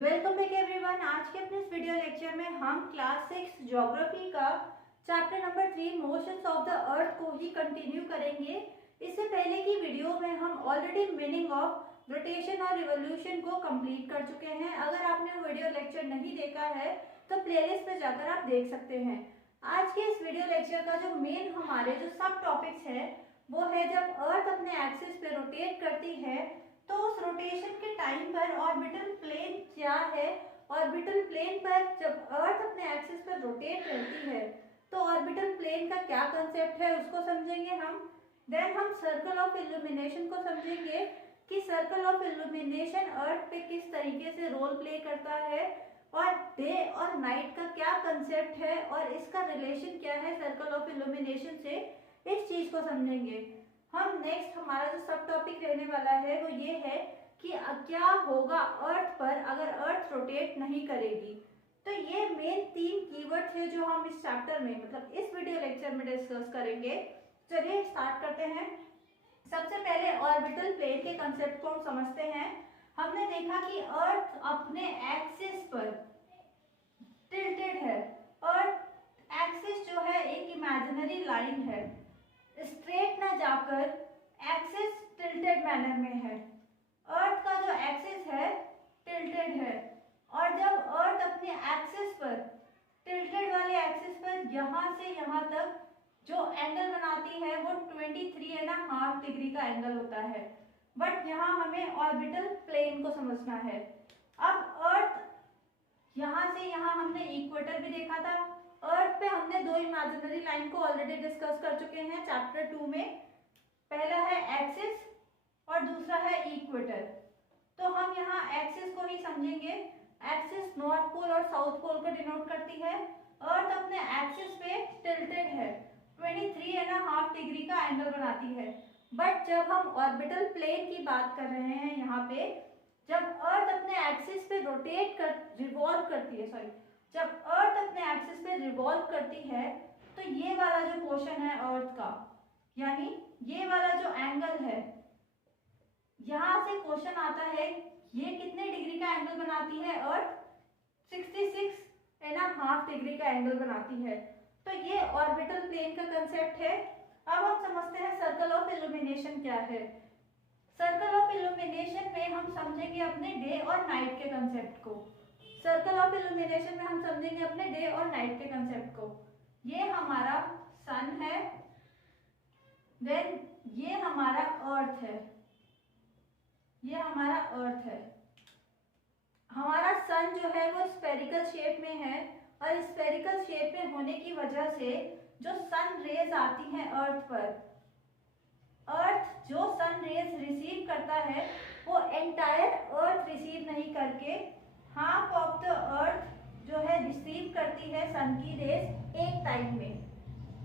Welcome back everyone. आज के अपने इस वीडियो लेक्चर में हम क्लास 6 ज्योग्राफी का chapter number 3 motions of the earth को ही कंटिन्यू करेंगे। इससे पहले की वीडियो में हम ऑलरेडी मीनिंग ऑफ रोटेशन और रिवोल्यूशन को कंप्लीट कर चुके हैं। अगर आपने वो वीडियो लेक्चर नहीं देखा है तो प्लेलिस्ट पे जाकर आप देख सकते हैं। आज के इस वीडियो लेक्चर का जो मेन हमारे जो सब टॉपिक्स है वो है जब अर्थ अपने एक्सिस पे रोटेट करती है तो उस रोटेशन के टाइम पर ऑर्बिटल प्लेन क्या है। ऑर्बिटल प्लेन पर जब अर्थ अपने एक्सिस पर रोटेट करती है तो ऑर्बिटल प्लेन का क्या कंसेप्ट है उसको समझेंगे हम। देन हम सर्कल ऑफ इल्यूमिनेशन को समझेंगे कि सर्कल ऑफ इल्यूमिनेशन अर्थ पे किस तरीके से रोल प्ले करता है और डे और नाइट का क्या कंसेप्ट है और इसका रिलेशन क्या है सर्कल ऑफ इल्यूमिनेशन से, इस चीज को समझेंगे हम। नेक्स्ट हमारा जो सब टॉपिक रहने वाला है वो ये है कि क्या होगा अर्थ पर अगर अर्थ रोटेट नहीं करेगी। तो ये मेन 3 कीवर्ड्स है जो हम इस चैप्टर में मतलब इस वीडियो लेक्चर में डिस्कस करेंगे। चलिए स्टार्ट करते हैं। सबसे पहले ऑर्बिटल प्लेन के कंसेप्ट को हम समझते हैं। हमने देखा कि अर्थ अपने एक्सिस पर टिल्टेड है। अर्थ एक्सिस जो है एक इमेजिनरी लाइन है, स्ट्रेट ना जाकर एक्सिस टिल्टेड मैनर में है। अर्थ का जो एक्सिस है टिल्टेड है और जब अर्थ अपने एक्सिस पर टिल्टेड वाले एक्सिस पर यहाँ से यहाँ तक जो एंगल बनाती है वो 23.5 डिग्री का एंगल होता है। बट यहाँ हमें ऑर्बिटल प्लेन को समझना है। अब अर्थ यहाँ से यहाँ हमने इक्वेटर भी देखा था। अर्थ पे हमने 2 इमेजिनरी लाइन को ऑलरेडी डिस्कस कर चुके हैं चैप्टर 2 में। पहला है एक्सिस और दूसरा है इक्वेटर। तो हम यहाँ एक्सिस को ही समझेंगे। एक्सिस नॉर्थ पोल और साउथ पोल को डिनोट करती है। अर्थ अपने एक्सिस पे टिल्टेड है, 23.5 डिग्री का एंगल बनाती है। बट जब हम ऑर्बिटल प्लेन की बात कर रहे हैं यहाँ पे, जब अर्थ अपने एक्सिस पे रिवॉल्व करती है, जब अर्थ अपने एक्सिस पे रिवॉल्व करती है तो ये वाला जो पोर्शन है अर्थ का, यानी ये वाला जो एंगल है, यहां से क्वेश्चन आता है ये कितने डिग्री का एंगल बनाती है। अर्थ 66.5 डिग्री का एंगल बनाती है। तो ये ऑर्बिटल प्लेन का कंसेप्ट है। अब हम समझते हैं सर्कल ऑफ इल्यूमिनेशन क्या है। सर्कल ऑफ इल्यूमिनेशन में हम समझेंगे अपने डे और नाइट के कंसेप्ट को। सर्कल ऑफ इल्यूमिनेशन में हम समझेंगे अपने डे और नाइट के कंसेप्ट को। ये हमारा सन है, देन ये हमारा अर्थ है, ये हमारा अर्थ है। हमारा सन जो है वो स्फेरिकल शेप में है और स्फेरिकल शेप में होने की वजह से जो सन रेज आती हैं अर्थ पर, अर्थ जो सन रेज रिसीव करता है वो एंटायर अर्थ रिसीव नहीं करके हाफ ऑफ द अर्थ जो है रिसीव करती है सन की रेज एक टाइम में।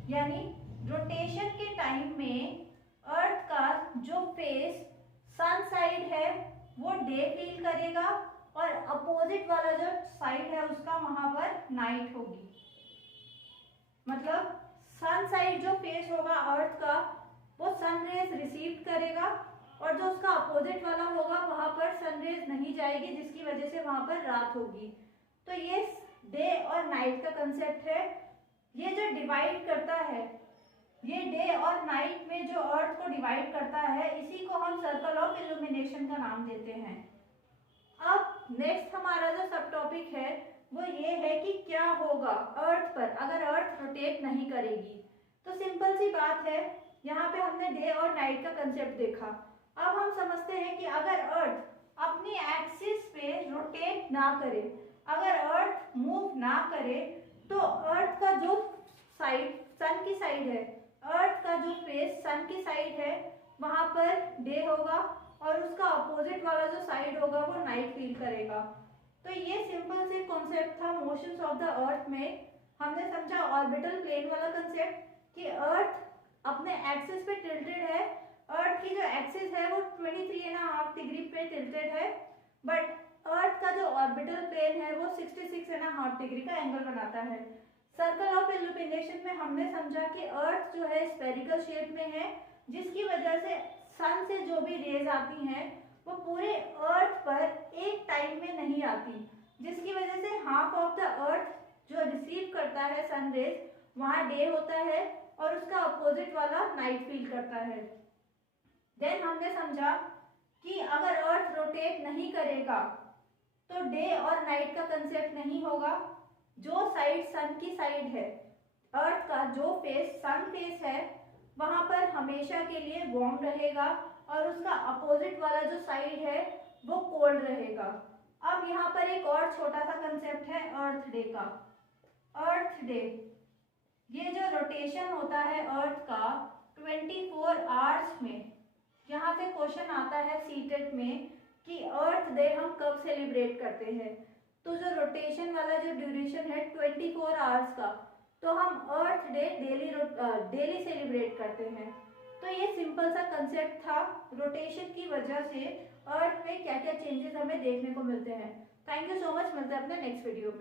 यानी रोटेशन के टाइम में अर्थ का जो फेस सन साइड है वो डे फील करेगा और अपोजिट वाला जो साइड है उसका वहां पर नाइट होगी। मतलब सन साइड जो फेस होगा अर्थ का वो सन रेज रिसीव करेगा और जो उसका अपोजिट वाला होगा वहां पर सनरेज नहीं जाएगी, जिसकी वजह से वहां पर रात होगी। तो ये डे और नाइट का कंसेप्ट है। ये जो डिवाइड करता है, ये डे और नाइट में जो अर्थ को डिवाइड करता है, इसी को हम सर्कल ऑफ इल्यूमिनेशन का नाम देते हैं। अब नेक्स्ट हमारा जो सब टॉपिक है वो ये है कि क्या होगा अर्थ पर अगर अर्थ रोटेट नहीं करेगी। तो सिंपल सी बात है, यहाँ पे हमने डे और नाइट का कंसेप्ट देखा। अब हम समझते हैं कि अगर अर्थ अपनी एक्सिस पे रोटेट ना करे, अगर अर्थ मूव ना करे, तो अर्थ का जो साइड सन की साइड है, अर्थ का जो फेस सन की साइड है वहां पर डे होगा और उसका अपोजिट वाला जो साइड होगा वो नाइट फील करेगा। तो ये सिंपल से कॉन्सेप्ट था मोशंस ऑफ द अर्थ में। हमने समझा ऑर्बिटल प्लेन वाला कंसेप्ट कि अर्थ अपने एक्सिस पे टिल्टेड है। अर्थ की जो एक्सिस है वो 23.5 डिग्री पे टिल्टेड है, बट अर्थ का जो ऑर्बिटल प्लेन है वो 66.5 डिग्री का एंगल बनाता है। सर्कल ऑफ इल्यूमिनेशन में हमने समझा कि अर्थ जो है स्फेरिकल शेप में है, जिसकी वजह से सन से जो भी रेज आती हैं वो पूरे अर्थ पर एक टाइम में नहीं आती। आती, जिसकी वजह से हाफ ऑफ द अर्थ जो रिसीव करता है सन रेज वहाँ डे होता है और उसका अपोजिट वाला नाइट फील करता है। देन हमने समझा कि अगर अर्थ रोटेट नहीं करेगा तो डे और नाइट का कंसेप्ट नहीं होगा। जो साइड सन की साइड है, अर्थ का जो फेस सन फेस है, वहां पर हमेशा के लिए वार्म रहेगा और उसका अपोजिट वाला जो साइड है वो कोल्ड रहेगा। अब यहाँ पर एक और छोटा सा कंसेप्ट है अर्थ डे का। अर्थ डे, ये जो रोटेशन होता है अर्थ का 24 आवर्स में, यहाँ से क्वेश्चन आता है सीटेट में कि अर्थ डे हम कब सेलिब्रेट करते हैं। तो जो रोटेशन वाला जो ड्यूरेशन है 24 आवर्स का, तो हम अर्थ डे डेली सेलिब्रेट करते हैं। तो ये सिंपल सा कंसेप्ट था, रोटेशन की वजह से अर्थ में क्या क्या चेंजेस हमें देखने को मिलते हैं। थैंक यू सो मच, मिलते हैं अपने नेक्स्ट वीडियो में।